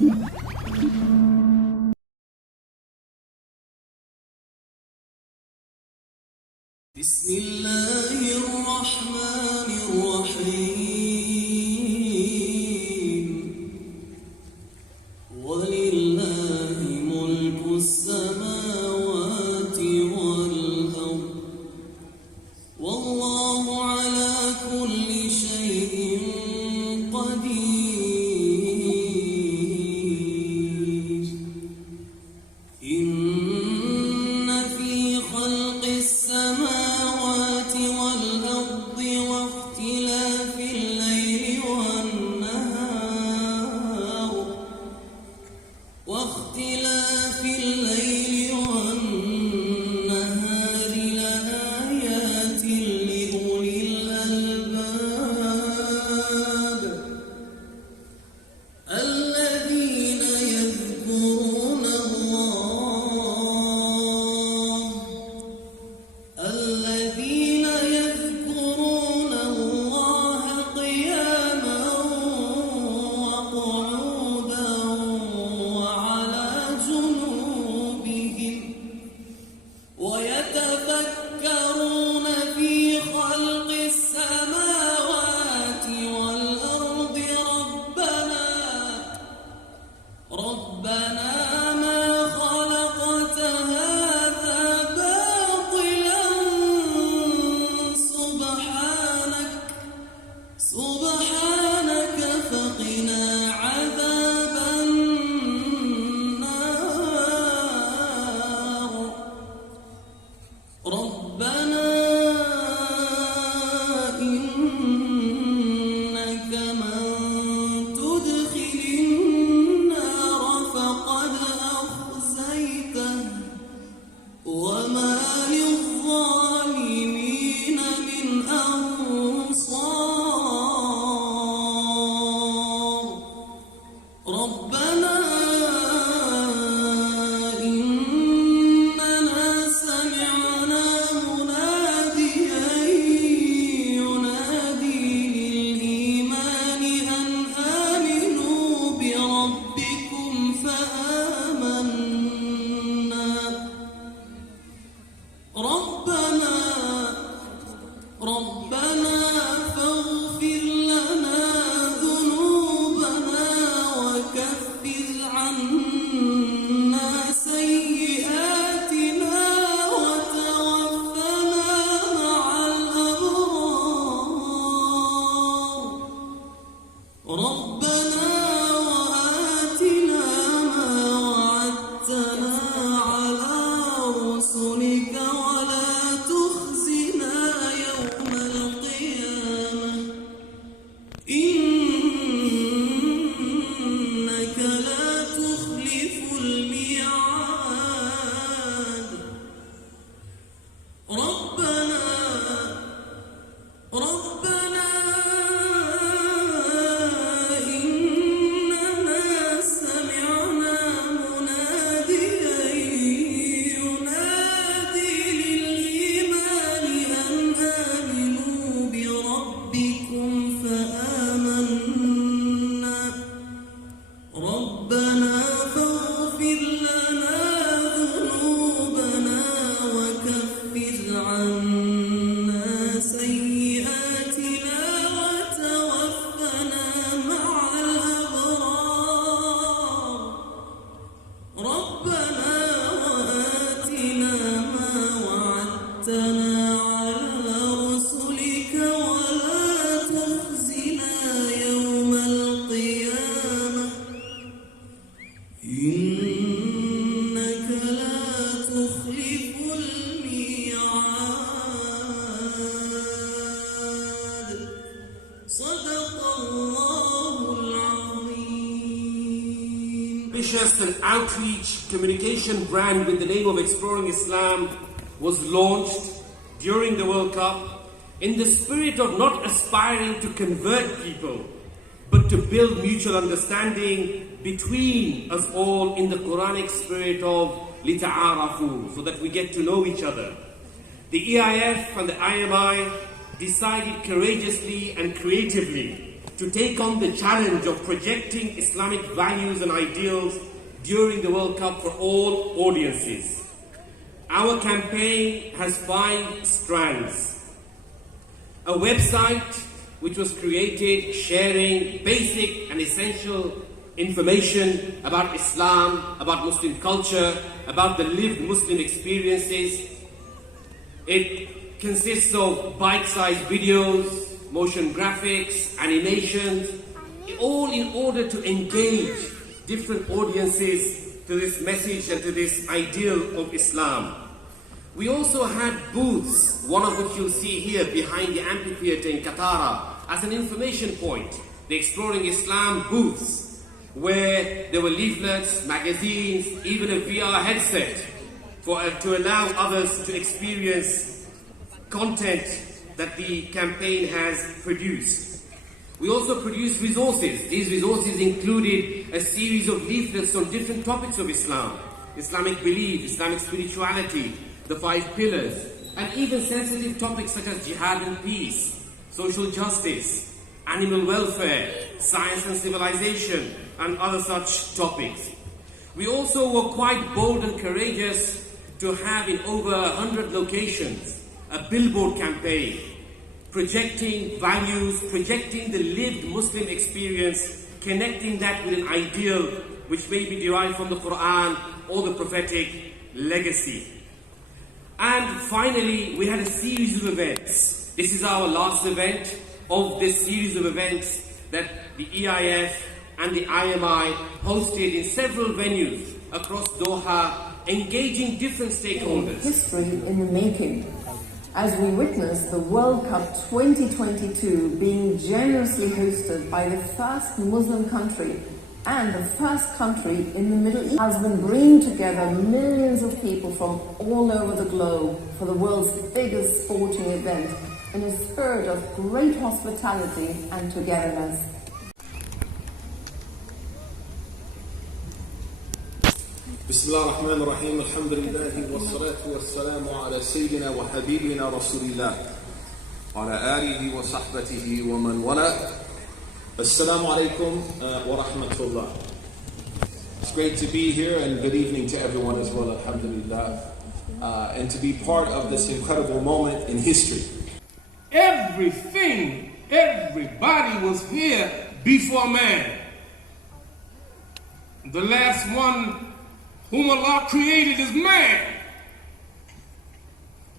بسم الله الرحمن الرحيم ولله ملك السماوات والأرض والله على كل شيء قدير إن في خلق السماوات والأرض واختلاف الليل والنهار لآيات لأولي الألباب الذين يذكرون الله قياما وقعودا وعلى جنوبهم ويتفكرون في خلق السماوات والأرض ربنا ما خلقت هذا باطلا سبحانك فقنا عذاب النار ربنا إنك من تدخل النار فقد أخزيته وما للظالمين من أنصار ربنا إننا سمعنا مناديا ينادي للإيمان أن آمنوا بربكم فآمنا ربنا فاغفر لنا ذنوبنا وكفر عنا سيئاتنا وتوفنا مع الأبرار ربنا وآتنا ما وعدتنا على رسلك ولا تخزنا يوم القيامة إنك لا تخلف الميعاد ربنا إننا سمعنا مناديا ينادي للإيمان أن آمنوا بربكم فآمنا ربنا فاغفر لنا ذنوبنا وكفر عنا سيئاتنا وتوفنا مع الأبرار ربنا وآتنا ما وعدتنا على رسلك ولا تخزنا يوم القيامة إنك لا تخلف الميعاد صدق الله العظيم. Ambitious and outreach communication brand with the name of Exploring Islam was launched during the World Cup in the spirit of not aspiring to convert people, but to build mutual understanding between us all in the Quranic spirit of lita'arafu, so that we get to know each other. The EIF and the IMI decided courageously and creatively to take on the challenge of projecting Islamic values and ideals during the World Cup for all audiences. Our campaign has 5 strands. A website which was created sharing basic and essential information about Islam, about Muslim culture, about the lived Muslim experiences. It consists of bite-sized videos, motion graphics, animations, all in order to engage different audiences to this message and to this ideal of Islam. We also had booths, one of which you'll see here behind the amphitheater in Qatar, as an information point, the Exploring Islam booths, where there were leaflets, magazines, even a VR headset to allow others to experience content that the campaign has produced. We also produced resources. These resources included a series of leaflets on different topics of Islam, Islamic belief, Islamic spirituality, the 5 pillars, and even sensitive topics such as jihad and peace, social justice, animal welfare, science and civilization, and other such topics. We also were quite bold and courageous to have in over 100 locations a billboard campaign, projecting values, projecting the lived Muslim experience, connecting that with an ideal which may be derived from the Quran or the prophetic legacy. And finally, we had a series of events. This is our last event of this series of events that the EIF and the IMI hosted in several venues across Doha, engaging different stakeholders. History in the making, as we witness the World Cup 2022 being generously hosted by the first Muslim country and the first country in the Middle East, has been bringing together millions of people from all over the globe for the world's biggest sporting event in a spirit of great hospitality and togetherness. Bismillah ar-Rahman ar-Rahim, Alhamdulillah, wassalatu wassalamu ala Sayyidina wa Habibina Rasulillah, ala alihi wa sahbatihi wa man wala. Assalamualaikum wa rahmatullah. It's great to be here, and good evening to everyone as well, Alhamdulillah, and to be part of this incredible moment in history. Everybody was here before man. The last one whom Allah created is man.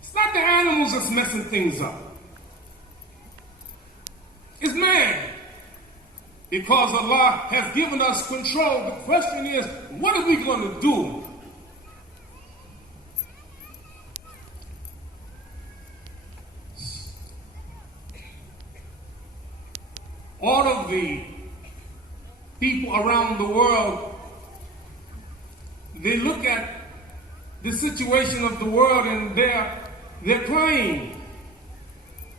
It's not the animals that's messing things up. It's man. Because Allah has given us control. The question is, what are we going to do? All of the people around the world, they look at the situation of the world and they're crying.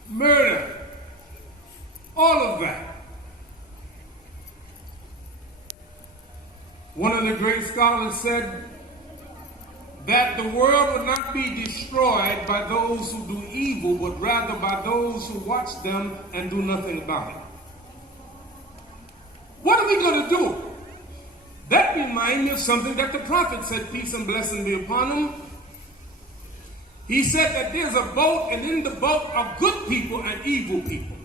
Murder. All of that. One of the great scholars said that the world would not be destroyed by those who do evil, but rather by those who watch them and do nothing about it. What are we going to do? That reminds me of something that the Prophet said, peace and blessing be upon him. He said that there's a boat, and in the boat are good people and evil people.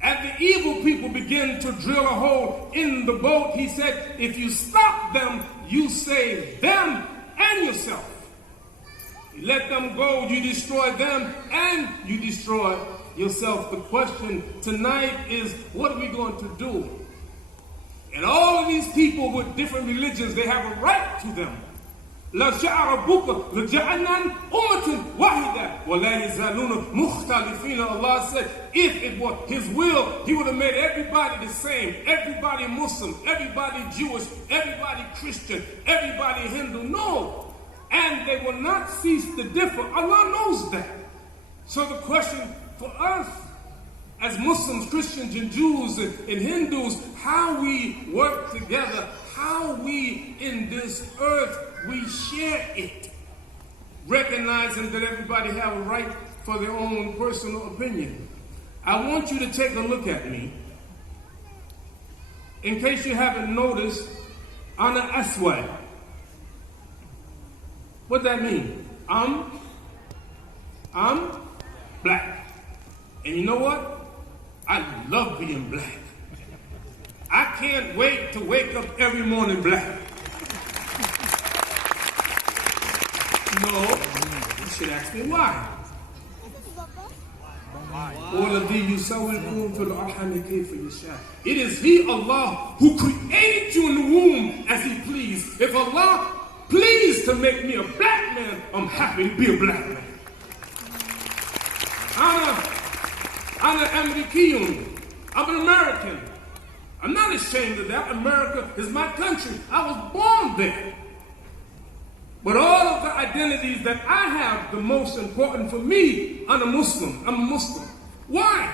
As the evil people begin to drill a hole in the boat, he said, if you stop them, you save them and yourself. You let them go, you destroy them, and you destroy yourself. The question tonight is, what are we going to do? And all of these people with different religions, they have a right to them. Allah said, if it was His will, He would have made everybody the same. Everybody Muslim, everybody Jewish, everybody Christian, everybody Hindu. No. And they will not cease to differ. Allah knows that. So the question for us, as Muslims, Christians, and Jews, and Hindus, how we work together, how we in this earth, we share it, recognizing that everybody have a right for their own personal opinion. I want you to take a look at me in case you haven't noticed, ana aswad. What that mean? I'm black. And you know what? I love being black. I can't wait to wake up every morning black. No, you should ask me why. It is He, Allah, who created you in the womb as He pleased. If Allah pleased to make me a black man, I'm happy to be a black man. I'm an American. I'm not ashamed of that. America is my country. I was born there. But all of the identities that I have, the most important for me, I'm a Muslim. I'm a Muslim. Why?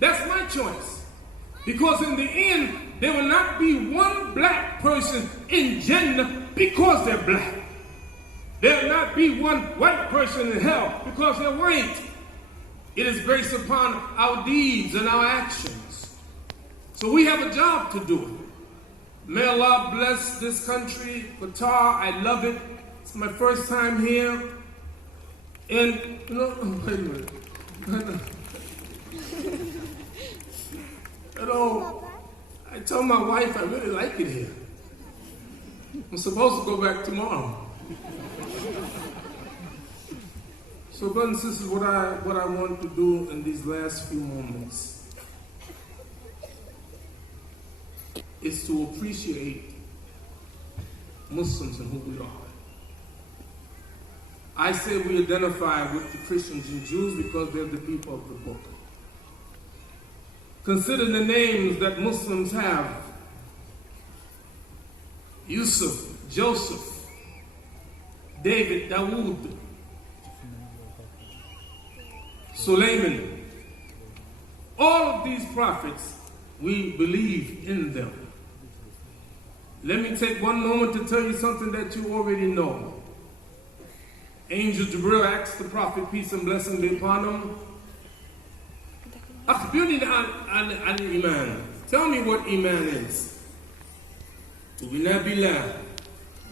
That's my choice. Because in the end, there will not be one black person in Jannah because they're black. There will not be one white person in hell because they're white. It is based upon our deeds and our actions. So we have a job to do. May Allah bless this country, Qatar. I love it. It's my first time here. And, you know, wait a minute. You know, I tell my wife I really like it here. I'm supposed to go back tomorrow. So, brothers and sisters, what I want to do in these last few moments is to appreciate Muslims and who we are. I say we identify with the Christians and Jews because they're the people of the book. Consider the names that Muslims have: Yusuf, Joseph, David, Dawood, Sulaiman. All of these prophets, we believe in them. Let me take one moment to tell you something that you already know. Angel Jibril asked the Prophet, peace and blessing be upon him, Akhbirni an Iman. Tell me what Iman is. Tu'minu billah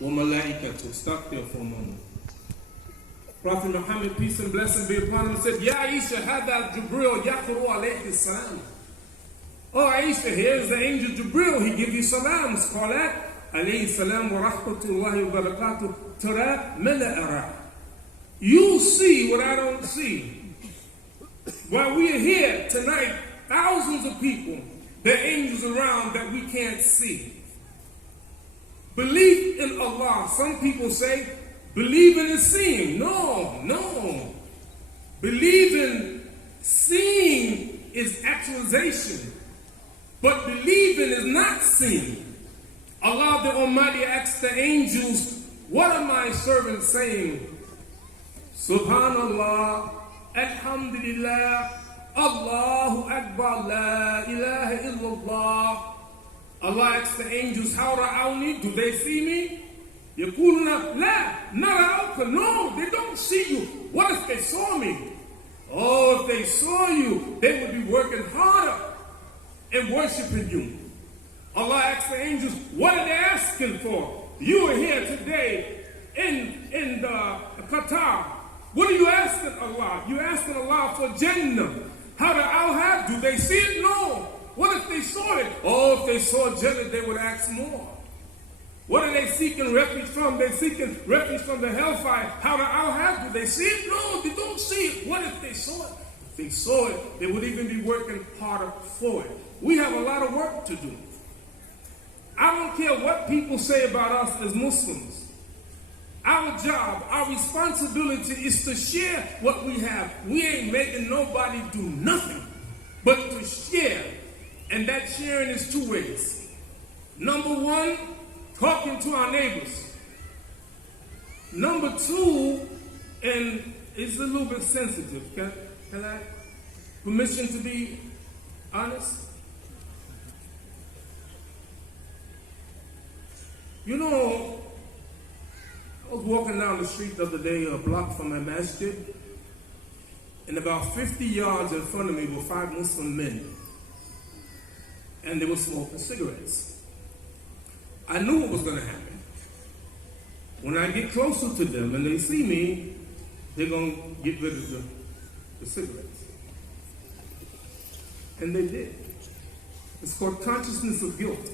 wa malaikatuh. Stop there for a moment. Prophet Muhammad, peace and blessing be upon him, said, Ya Aisha, hada Jibril yaqru alayhi salam. Oh Aisha, here's the angel Jibril, he gives you salams. Qalat alayhi salam wa rahmatullahi wa barakatuh. Tara mala ara. You see what I don't see. While we are here tonight, thousands of people, there are angels around that we can't see. Belief in Allah, some people say, believing is seeing. No. Believing, seeing is actualization. But believing is not seeing. Allah the Almighty asks the angels, what are my servants saying? Subhanallah, Alhamdulillah, Allahu Akbar, La ilaha illallah. Allah asks the angels, how ra'awni? Do they see me? Yaquluna, la, nara'awka. No, they don't see you. What if they saw me? Oh, if they saw you, they would be working harder and worshiping you. Allah asks the angels, what are they asking for? You are here today in Qatar. What are you asking Allah? You're asking Allah for Jannah. How do I have? Do they see it? No. What if they saw it? Oh, if they saw Jannah, they would ask more. What are they seeking refuge from? They're seeking refuge from the hellfire. How do I have? Do they see it? No, they don't see it. What if they saw it? If they saw it, they would even be working harder for it. We have a lot of work to do. I don't care what people say about us as Muslims. Our job, our responsibility is to share what we have. We ain't making nobody do nothing but to share. And that sharing is two ways. Number one, talking to our neighbors. Number two, and it's a little bit sensitive. Can I? Permission to be honest? You know, I was walking down the street the other day, a block from my masjid, and about 50 yards in front of me were 5 Muslim men. and they were smoking cigarettes. I knew what was going to happen. When I get closer to them and they see me, they're going to get rid of the cigarettes. And they did. It's called consciousness of guilt.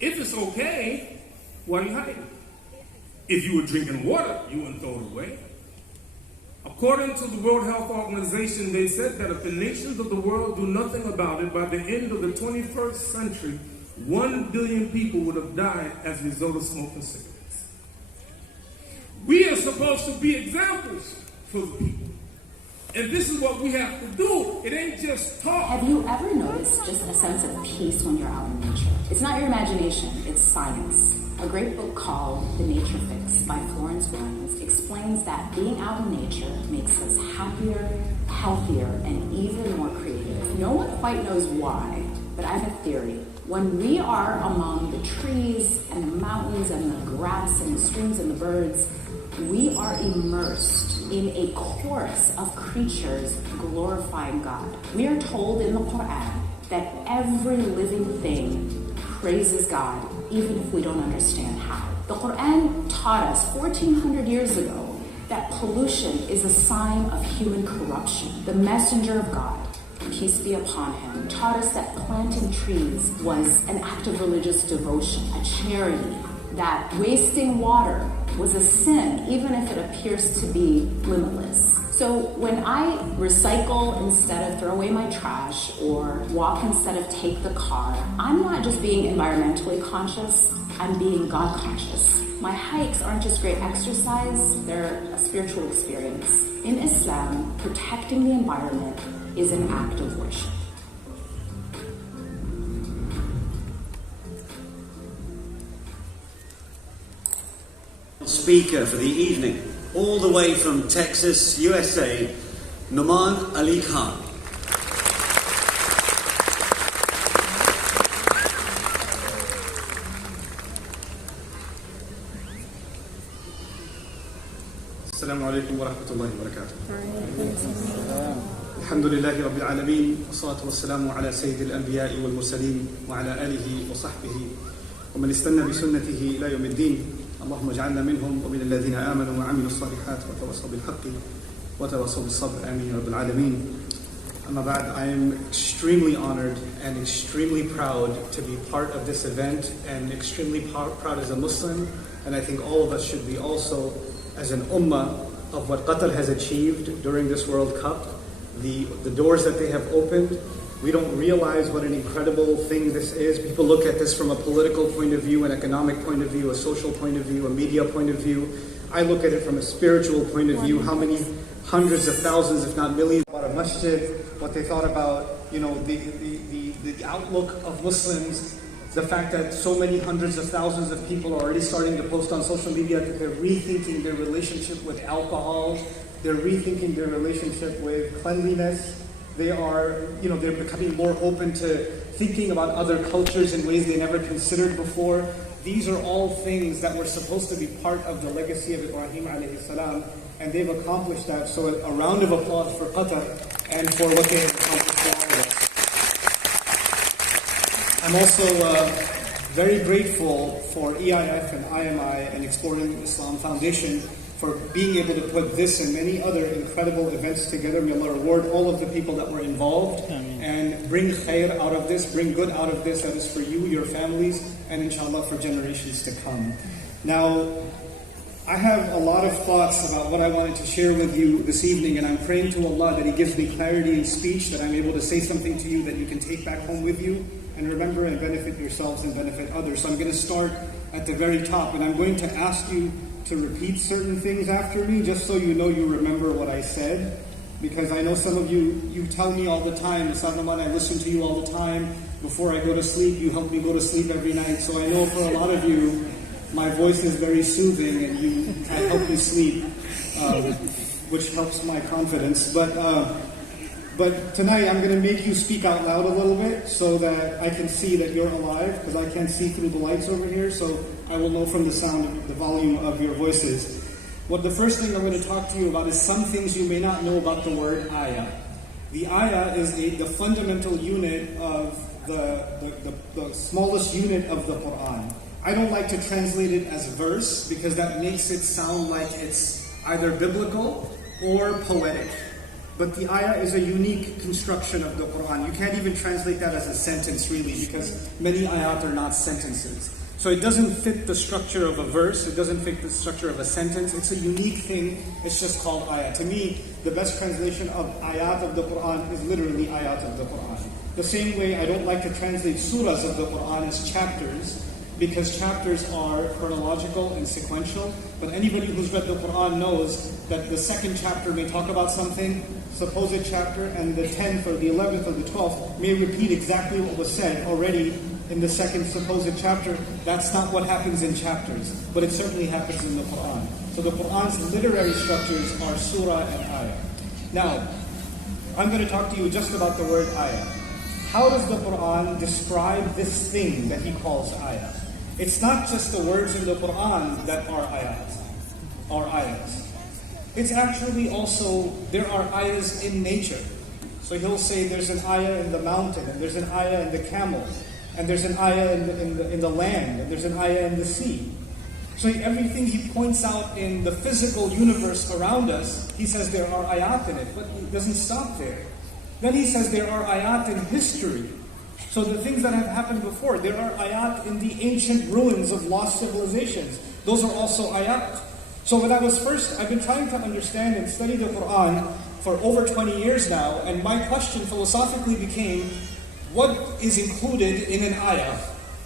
If it's okay, why are you hiding? If you were drinking water, you wouldn't throw it away. According to the World Health Organization, they said that if the nations of the world do nothing about it, by the end of the 21st century, 1 billion people would have died as a result of smoking cigarettes. We are supposed to be examples for the people. And this is what we have to do. It ain't just talk. Have you ever noticed just a sense of peace when you're out in nature? It's not your imagination, it's science. A great book called The Nature Fix by Florence Williams explains that being out in nature makes us happier, healthier, and even more creative. No one quite knows why, but I have a theory. When we are among the trees and the mountains and the grass and the streams and the birds, we are immersed in a chorus of creatures glorifying God. We are told in the Quran that every living thing praises God, even if we don't understand how. The Quran taught us 1400 years ago that pollution is a sign of human corruption. The messenger of God, peace be upon him, taught us that planting trees was an act of religious devotion, a charity, that wasting water was a sin, even if it appears to be limitless. So when I recycle instead of throw away my trash or walk instead of take the car, I'm not just being environmentally conscious, I'm being God conscious. My hikes aren't just great exercise, they're a spiritual experience. In Islam, protecting the environment is an act of worship. Speaker for the evening, all the way from Texas, USA, Nouman Ali Khan. Assalamualaikum warahmatullahi wabarakatuh. Alhamdulillah rabbil alameen, wassalatu wassalamu ala sayyidil anbiya'i wal mursalin wa ala alihi wa sahbihi wa man istanna bi sunnatihi ila yawmiddin. اللهم اجعلنا منهم ومن الذين آمنوا وعملوا الصالحات وتواصوا بالحق وتواصوا بالصبر آمين رب العالمين. Amma ba'd, I am extremely honored and extremely proud to be part of this event and extremely proud as a Muslim, and I think all of us should be also as an ummah of what Qatar has achieved during this World Cup, the doors that they have opened. We don't realize what an incredible thing this is. People look at this from a political point of view, an economic point of view, a social point of view, a media point of view. I look at it from a spiritual point of view. How many hundreds of thousands, if not millions, about a masjid, what they thought about, the outlook of Muslims, the fact that so many hundreds of thousands of people are already starting to post on social media that they're rethinking their relationship with alcohol, they're rethinking their relationship with cleanliness. They are, they're becoming more open to thinking about other cultures in ways they never considered before. These are all things that were supposed to be part of the legacy of Ibrahim alayhi salam, and they've accomplished that. So a round of applause for Qatar and for what they have accomplished for all of us. I'm also very grateful for EIF and IMI and Exploring Islam Foundation for being able to put this and many other incredible events together. May Allah reward all of the people that were involved and bring khair out of this, bring good out of this, that is for you, your families, and inshallah for generations to come. Now, I have a lot of thoughts about what I wanted to share with you this evening, and I'm praying to Allah that He gives me clarity in speech, that I'm able to say something to you that you can take back home with you, and remember and benefit yourselves and benefit others. So I'm going to start at the very top, and I'm going to ask you to repeat certain things after me, just so you know you remember what I said. Because I know some of you tell me all the time, Numan, I listen to you all the time. Before I go to sleep, you help me go to sleep every night. So I know for a lot of you, my voice is very soothing and I help you sleep, which helps my confidence. But tonight I'm going to make you speak out loud a little bit so that I can see that you're alive, because I can't see through the lights over here, so I will know from the sound, the volume of your voices. The first thing I'm going to talk to you about is some things you may not know about the word ayah. The ayah is the fundamental unit of the smallest unit of the Quran. I don't like to translate it as verse because that makes it sound like it's either biblical or poetic. But the ayah is a unique construction of the Quran. You can't even translate that as a sentence really, because many ayat are not sentences. So it doesn't fit the structure of a verse, it doesn't fit the structure of a sentence. It's a unique thing, it's just called ayah. To me, the best translation of ayat of the Quran is literally ayat of the Quran. The same way I don't like to translate surahs of the Quran as chapters, because chapters are chronological and sequential. But anybody who's read the Quran knows that the second chapter may talk about something, supposed chapter, and the 10th or the 11th or the 12th may repeat exactly what was said already in the second supposed chapter. That's not what happens in chapters, but it certainly happens in the Quran. So the Quran's literary structures are surah and ayah. Now, I'm going to talk to you just about the word ayah. How does the Quran describe this thing that he calls ayah? It's not just the words in the Quran that are ayat, or ayahs. It's actually also, there are ayahs in nature. So he'll say there's an ayah in the mountain, and there's an ayah in the camel, and there's an ayah in the land, and there's an ayah in the sea. So everything he points out in the physical universe around us, he says there are ayat in it, but it doesn't stop there. Then he says there are ayat in history. So the things that have happened before, there are ayat in the ancient ruins of lost civilizations. Those are also ayat. So when I've been trying to understand and study the Quran for over 20 years now, and my question philosophically became, what is included in an ayah?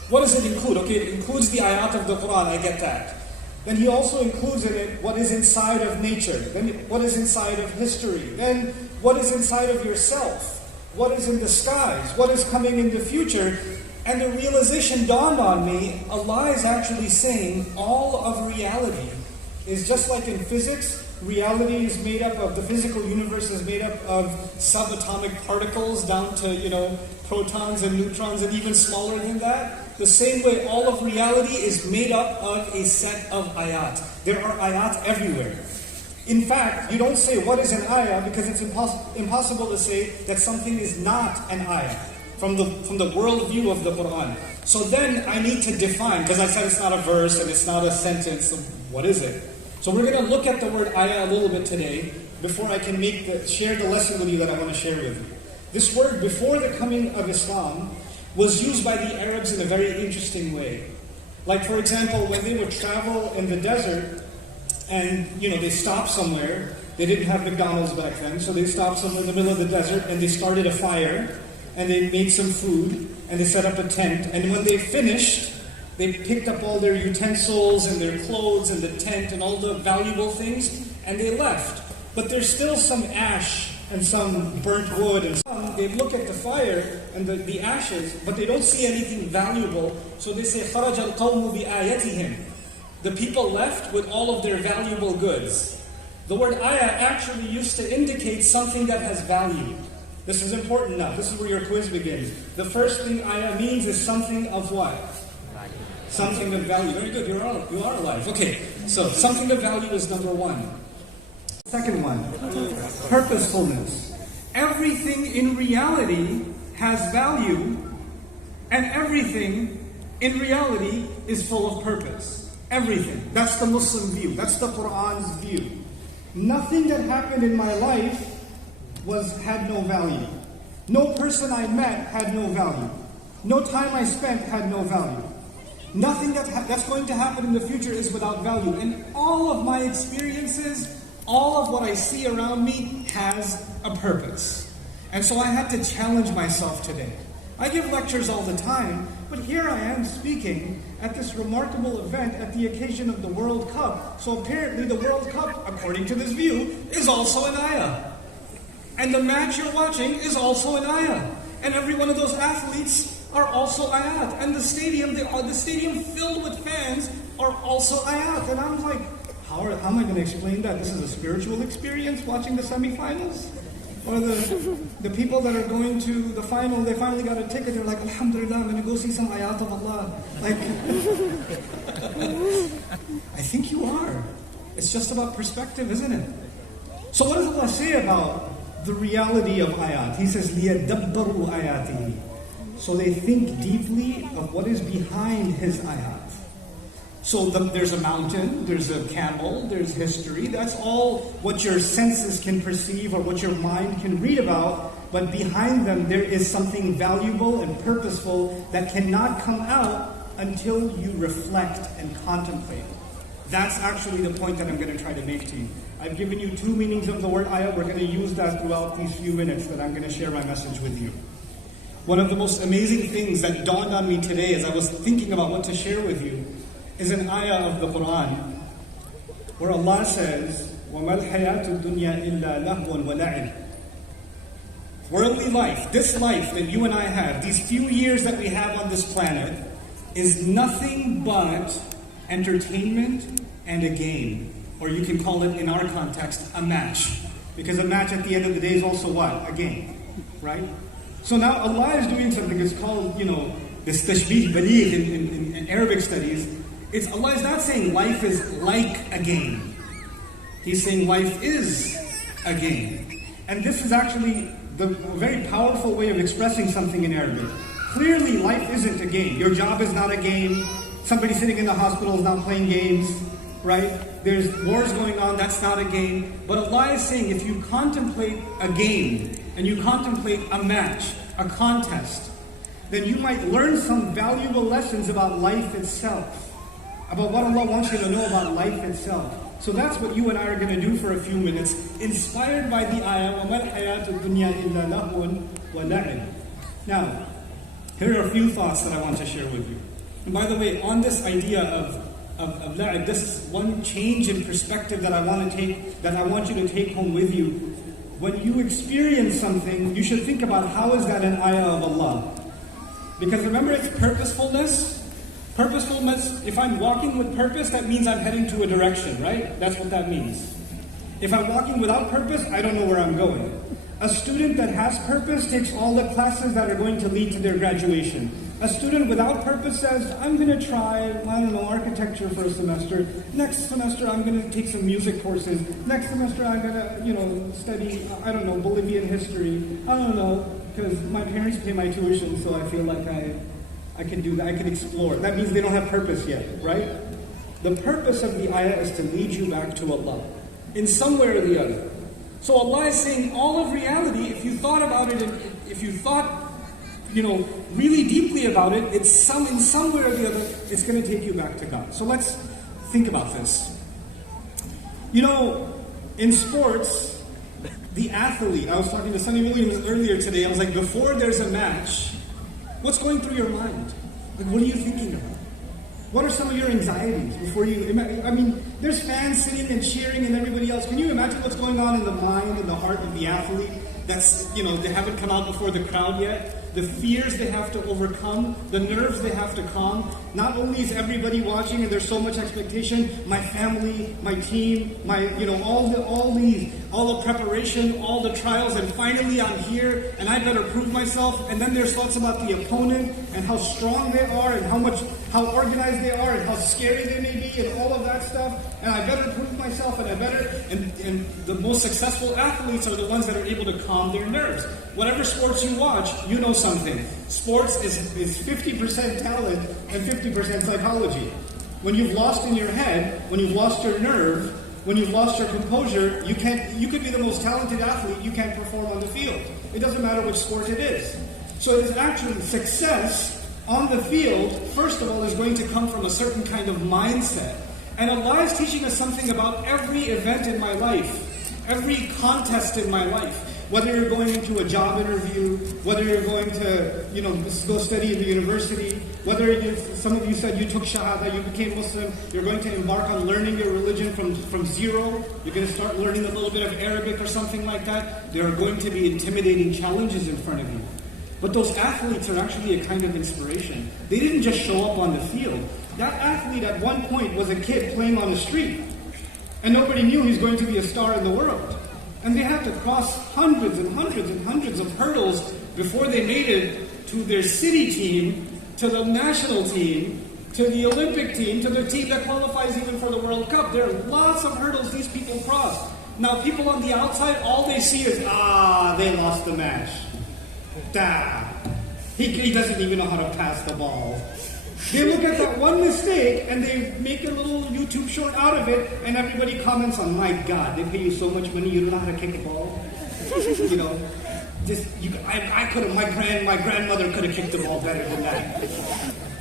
What does it include? Okay, it includes the ayat of the Quran, I get that. Then he also includes in it what is inside of nature, then what is inside of history, then what is inside of yourself, what is in the skies, what is coming in the future. And the realization dawned on me, Allah is actually saying all of reality is just like in physics. Reality is made up of, the physical universe is made up of subatomic particles down to, protons and neutrons and even smaller than that. The same way all of reality is made up of a set of ayat. There are ayat everywhere. In fact, you don't say what is an ayah because it's impossible to say that something is not an ayah from the world view of the Quran. So then I need to define, because I said it's not a verse and it's not a sentence, so what is it? So we're going to look at the word ayah a little bit today before I can share the lesson with you that I want to share with you. This word, before the coming of Islam, was used by the Arabs in a very interesting way. Like, for example, when they would travel in the desert and, they stopped somewhere. They didn't have McDonald's back then, so they stopped somewhere in the middle of the desert and they started a fire and they made some food and they set up a tent. And when they finished, they picked up all their utensils and their clothes and the tent and all the valuable things, and they left. But there's still some ash and some burnt wood, and they look at the fire and the ashes, but they don't see anything valuable. So they say, خَرَجَ الْقَوْمُ بِآيَتِهِمْ. The people left with all of their valuable goods. The word ayah actually used to indicate something that has value. This is important now. This is where your quiz begins. The first thing ayah means is something of what? Something of value. Very good. You are alive. Okay. So something of value is number one. Second one, purposefulness. Everything in reality has value, and everything in reality is full of purpose. Everything. That's the Muslim view. That's the Quran's view. Nothing that happened in my life had no value. No person I met had no value. No time I spent had no value. Nothing that's going to happen in the future is without value. And all of my experiences, all of what I see around me has a purpose. And so I had to challenge myself today. I give lectures all the time, but here I am speaking at this remarkable event at the occasion of the World Cup. So apparently the World Cup, according to this view, is also an ayah. And the match you're watching is also an ayah. And every one of those athletes are also ayat. And the stadium filled with fans are also ayat. And I'm like, how am I going to explain that? This is a spiritual experience, watching the semifinals? Or the people that are going to the final, they finally got a ticket, they're like, Alhamdulillah, I'm going to go see some ayat of Allah. Like, I think you are. It's just about perspective, isn't it? So what does Allah say about the reality of ayat. He says, لِيَدَّبَّرُوا آيَاتِهِ. So they think deeply of what is behind his ayat. So there's a mountain, there's a camel, there's history. That's all what your senses can perceive or what your mind can read about. But behind them there is something valuable and purposeful that cannot come out until you reflect and contemplate. That's actually the point that I'm going to try to make to you. I've given you two meanings of the word ayah. We're going to use that throughout these few minutes that I'm going to share my message with you. One of the most amazing things that dawned on me today as I was thinking about what to share with you is an ayah of the Quran where Allah says, وَمَا الْحَيَاةُ الدُّنْيَا إِلَّا لَهْوٌ وَلَعِبٌ. Worldly life, this life that you and I have, these few years that we have on this planet, is nothing but entertainment and a game. Or you can call it, in our context, a match. Because a match at the end of the day is also what? A game. Right? So now Allah is doing something, it's called, this tashbih baligh in Arabic studies. Allah is not saying life is like a game. He's saying life is a game. And this is actually a very powerful way of expressing something in Arabic. Clearly, life isn't a game. Your job is not a game. Somebody sitting in the hospital is not playing games, right? There's wars going on, that's not a game. But Allah is saying if you contemplate a game, and you contemplate a match, a contest, then you might learn some valuable lessons about life itself. About what Allah wants you to know about life itself. So that's what you and I are going to do for a few minutes, inspired by the ayah, وَمَا الْحَيَاةُ الدُّنْيَا إِلَّا لَهْوٌ وَلَعِبٌ. Now, here are a few thoughts that I want to share with you. And by the way, on this idea of la'ib, this is one change in perspective that I want you to take home with you. When you experience something, you should think about how is that an ayah of Allah. Because remember, it's purposefulness. Purposefulness, if I'm walking with purpose, that means I'm heading to a direction, right? That's what that means. If I'm walking without purpose, I don't know where I'm going. A student that has purpose takes all the classes that are going to lead to their graduation. A student without purpose says, I'm going to try, architecture for a semester. Next semester, I'm going to take some music courses. Next semester, I'm going to, study, Bolivian history. I don't know, because my parents pay my tuition, so I feel like I can do that, I can explore. That means they don't have purpose yet, right? The purpose of the ayah is to lead you back to Allah, in some way or the other. So Allah is saying all of reality, if you thought about it, if you thought, really deeply about it, in some way or the other, it's going to take you back to God. So let's think about this. In sports, the athlete, I was talking to Sonny Williams earlier today, I was like, before there's a match, what's going through your mind? Like, what are you thinking about? What are some of your anxieties before you... there's fans sitting and cheering and everybody else. Can you imagine what's going on in the mind and the heart of the athlete? That's, they haven't come out before the crowd yet. The fears they have to overcome, the nerves they have to calm. Not only is everybody watching and there's so much expectation, my family, my team, all the preparation, all the trials, and finally I'm here and I better prove myself. And then there's thoughts about the opponent and how strong they are and how organized they are and how scary they may be and all of that stuff. And I better prove myself and the most successful athletes are the ones that are able to calm their nerves. Whatever sports you watch, you know something. Sports is 50% talent and 50% psychology. When you've lost in your head, when you've lost your nerve, when you've lost your composure, you could be the most talented athlete, you can't perform on the field. It doesn't matter which sport it is. So it is actually success on the field, first of all, is going to come from a certain kind of mindset. And Allah is teaching us something about every event in my life, every contest in my life. Whether you're going into a job interview, whether you're going to, go study in the university, some of you said you took Shahada, you became Muslim, you're going to embark on learning your religion from zero, you're going to start learning a little bit of Arabic or something like that, there are going to be intimidating challenges in front of you. But those athletes are actually a kind of inspiration. They didn't just show up on the field. That athlete at one point was a kid playing on the street, and nobody knew he's going to be a star in the world. And they had to cross hundreds and hundreds and hundreds of hurdles before they made it to their city team, to the national team, to the Olympic team, to the team that qualifies even for the World Cup. There are lots of hurdles these people crossed. Now people on the outside, all they see is, they lost the match. He doesn't even know how to pass the ball. They look at that one mistake and they make a little YouTube short out of it, and everybody comments on, my God, they pay you so much money, you don't know how to kick a ball. You know, I could have, my grandmother could have kicked the ball better than that.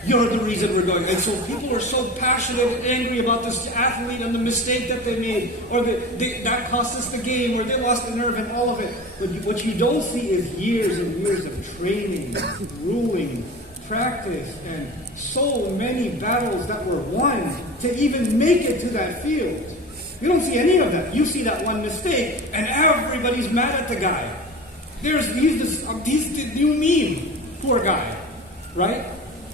You're the reason we're going. And so people are so passionate and angry about this athlete and the mistake that they made, or that cost us the game, or they lost the nerve and all of it. But what you don't see is years and years of training, grueling, practice, and so many battles that were won to even make it to that field. You don't see any of that. You see that one mistake, and everybody's mad at the guy. He's the new meme, poor guy, right?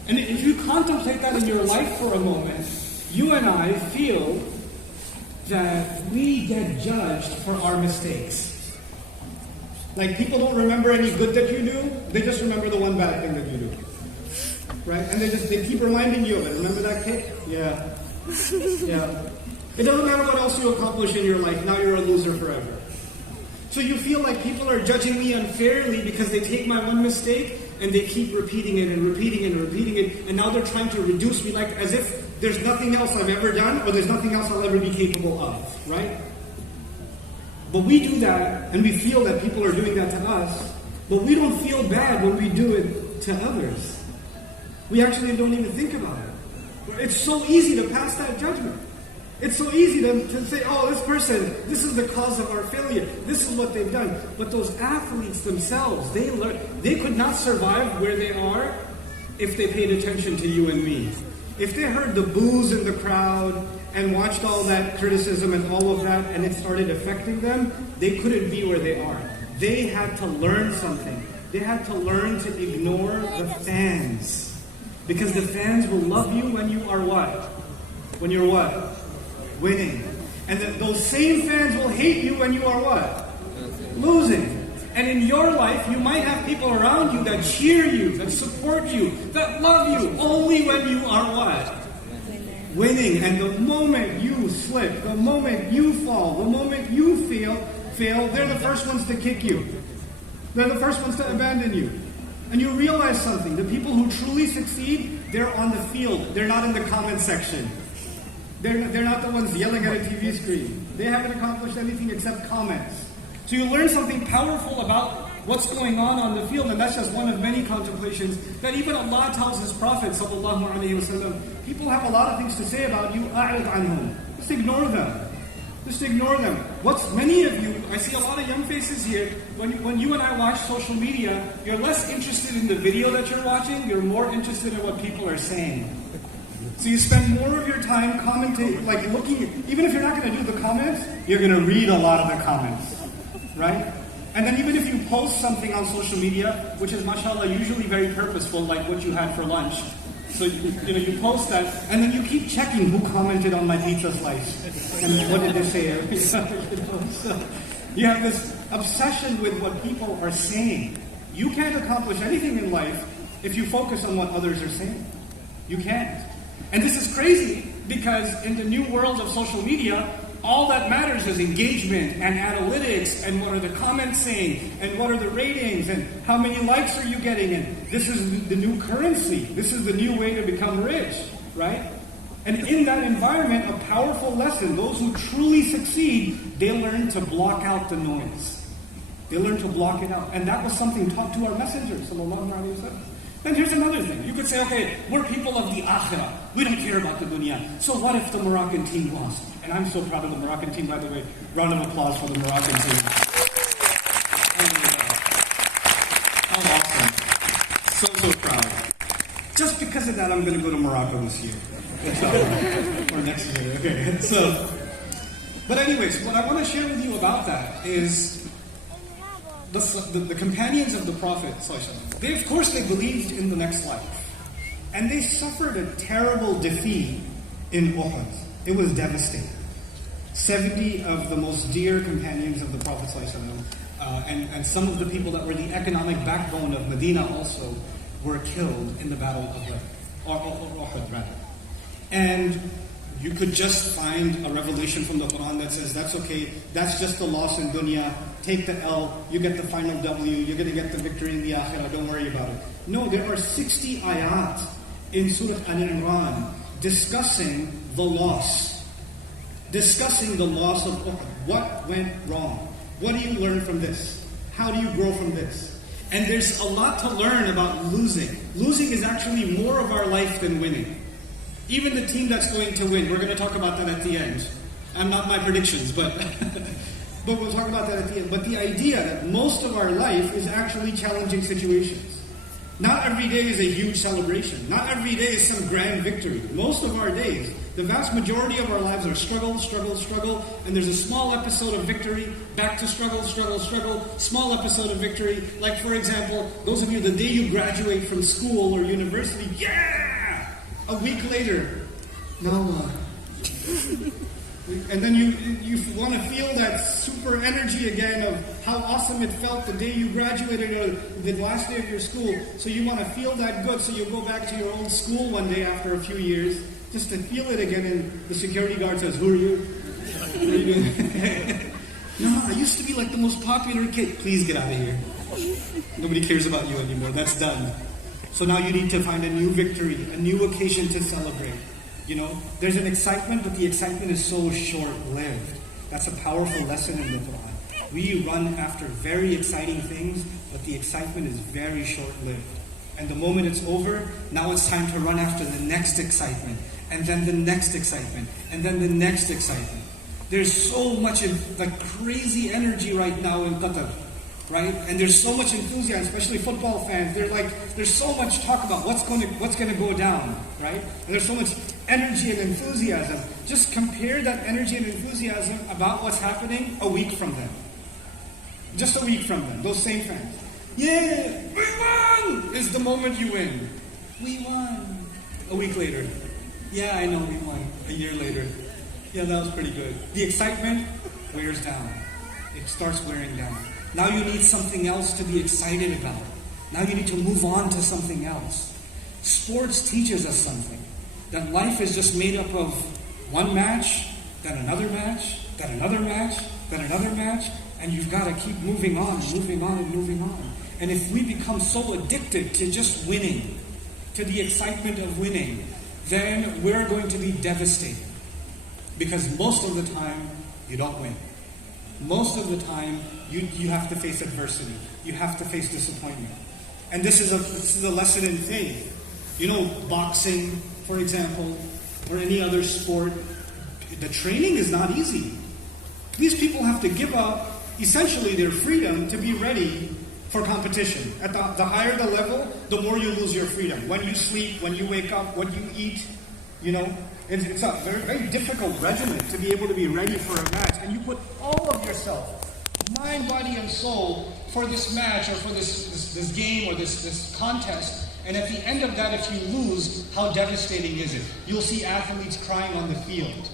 And if you contemplate that in your life for a moment, you and I feel that we get judged for our mistakes. Like, people don't remember any good that you do, they just remember the one bad thing that you do. Right? And they keep reminding you of it. Remember that kick? Yeah. Yeah. It doesn't matter what else you accomplish in your life, now you're a loser forever. So you feel like people are judging me unfairly because they take my one mistake and they keep repeating it and repeating it and repeating it, and now they're trying to reduce me, like as if there's nothing else I've ever done or there's nothing else I'll ever be capable of, right? But we do that, and we feel that people are doing that to us, but we don't feel bad when we do it to others. We actually don't even think about it. It's so easy to pass that judgment. It's so easy to say, oh, this person, this is the cause of our failure. This is what they've done. But those athletes themselves, they could not survive where they are if they paid attention to you and me. If they heard the boos in the crowd and watched all that criticism and all of that, and it started affecting them, they couldn't be where they are. They had to learn something. They had to learn to ignore the fans. Because the fans will love you when you are what? When you're what? Winning. And those same fans will hate you when you are what? Losing. And in your life, you might have people around you that cheer you, that support you, that love you, only when you are what? Winning. And the moment you slip, the moment you fall, the moment you fail, they're the first ones to kick you. They're the first ones to abandon you. And you realize something. The people who truly succeed, they're on the field. They're not in the comment section. They're not the ones yelling at a TV screen. They haven't accomplished anything except comments. So you learn something powerful about what's going on the field, and that's just one of many contemplations that even Allah tells His Prophet, sallallahu alaihi wasallam, people have a lot of things to say about you, a'rid anhum. Just ignore them. Just ignore them. Many of you, I see a lot of young faces here, when you and I watch social media, you're less interested in the video that you're watching, you're more interested in what people are saying. So you spend more of your time commenting, like looking, even if you're not going to do the comments, you're going to read a lot of the comments, right? And then even if you post something on social media, which is mashallah usually very purposeful, like what you had for lunch, so you post that, and then you keep checking who commented on my pizza slice, and what did they say? So you have this obsession with what people are saying. You can't accomplish anything in life if you focus on what others are saying. You can't. And this is crazy because in the new world of social media, all that matters is engagement and analytics and what are the comments saying and what are the ratings and how many likes are you getting, and this is the new currency. This is the new way to become rich, right? And in that environment, a powerful lesson, those who truly succeed, they learn to block out the noise. They learn to block it out. And that was something taught to our messenger, sallallahu alaihi wasallam. And here's another thing. You could say, okay, we're people of the akhirah. We don't care about the dunya. So what if the Moroccan team lost? And I'm so proud of the Moroccan team, by the way. Round of applause for the Moroccan team. How awesome. So proud. Just because of that, I'm going to go to Morocco this year. That's all right. Or next year. Okay. But anyways, what I want to share with you about that is the companions of the Prophet, of course they believed in the next life. And they suffered a terrible defeat in Uhud. It was devastating. 70 of the most dear companions of the Prophet and some of the people that were the economic backbone of Medina also were killed in the battle of Uhud, rather. And You could just find a revelation from the Quran that says, that's okay, that's just the loss in dunya, take the L, you get the final W, you're going to get the victory in the akhirah, don't worry about it. No, there are 60 ayat in Surah Al-Imran discussing the loss. Discussing the loss of Uhud. What went wrong? What do you learn from this? How do you grow from this? And there's a lot to learn about losing. Losing is actually more of our life than winning. Even the team that's going to win, we're going to talk about that at the end. I'm not my predictions, but but we'll talk about that at the end. But the idea that most of our life is actually challenging situations. Not every day is a huge celebration. Not every day is some grand victory. Most of our days, the vast majority of our lives are struggle, struggle, struggle, and there's a small episode of victory, back to struggle, struggle, struggle, small episode of victory. Like, for example, those of you, the day you graduate from school or university, yeah! A week later, now what? And then you want to feel that super energy again of how awesome it felt the day you graduated or the last day of your school. So you want to feel that good, so you'll go back to your old school one day after a few years just to feel it again, and the security guard says, "Who are you? What are you doing?" No, I used to be like the most popular kid. Please get out of here. Nobody cares about you anymore. That's done. So now you need to find a new victory, a new occasion to celebrate. You know, there's an excitement, but the excitement is so short-lived. That's a powerful lesson in the Quran. We run after very exciting things, but the excitement is very short-lived. And the moment it's over, now it's time to run after the next excitement, and then the next excitement, and then the next excitement. There's so much crazy energy right now in Qatar. Right? And there's so much enthusiasm, especially football fans. There's so much talk about what's going to go down, right? And there's so much energy and enthusiasm. Just compare that energy and enthusiasm about what's happening a week from then. Just a week from then, those same fans. Yeah, we won! Is the moment you win. We won. A week later. Yeah, I know we won. A year later. Yeah, that was pretty good. The excitement wears down. It starts wearing down. Now you need something else to be excited about. Now you need to move on to something else. Sports teaches us something. That life is just made up of one match, then another match, then another match, then another match, and you've got to keep moving on, moving on, and moving on. And if we become so addicted to just winning, to the excitement of winning, then we're going to be devastated. Because most of the time, you don't win. Most of the time, you have to face adversity. You have to face disappointment. And this is a lesson in faith. You know, boxing, for example, or any other sport, the training is not easy. These people have to give up, essentially, their freedom to be ready for competition. At the higher the level, the more you lose your freedom. When you sleep, when you wake up, what you eat, you know. It's a very, very difficult regimen to be able to be ready for a match. And you put all of yourself, mind, body, and soul, for this match or for this game or this contest. And at the end of that, if you lose, how devastating is it? You'll see athletes crying on the field.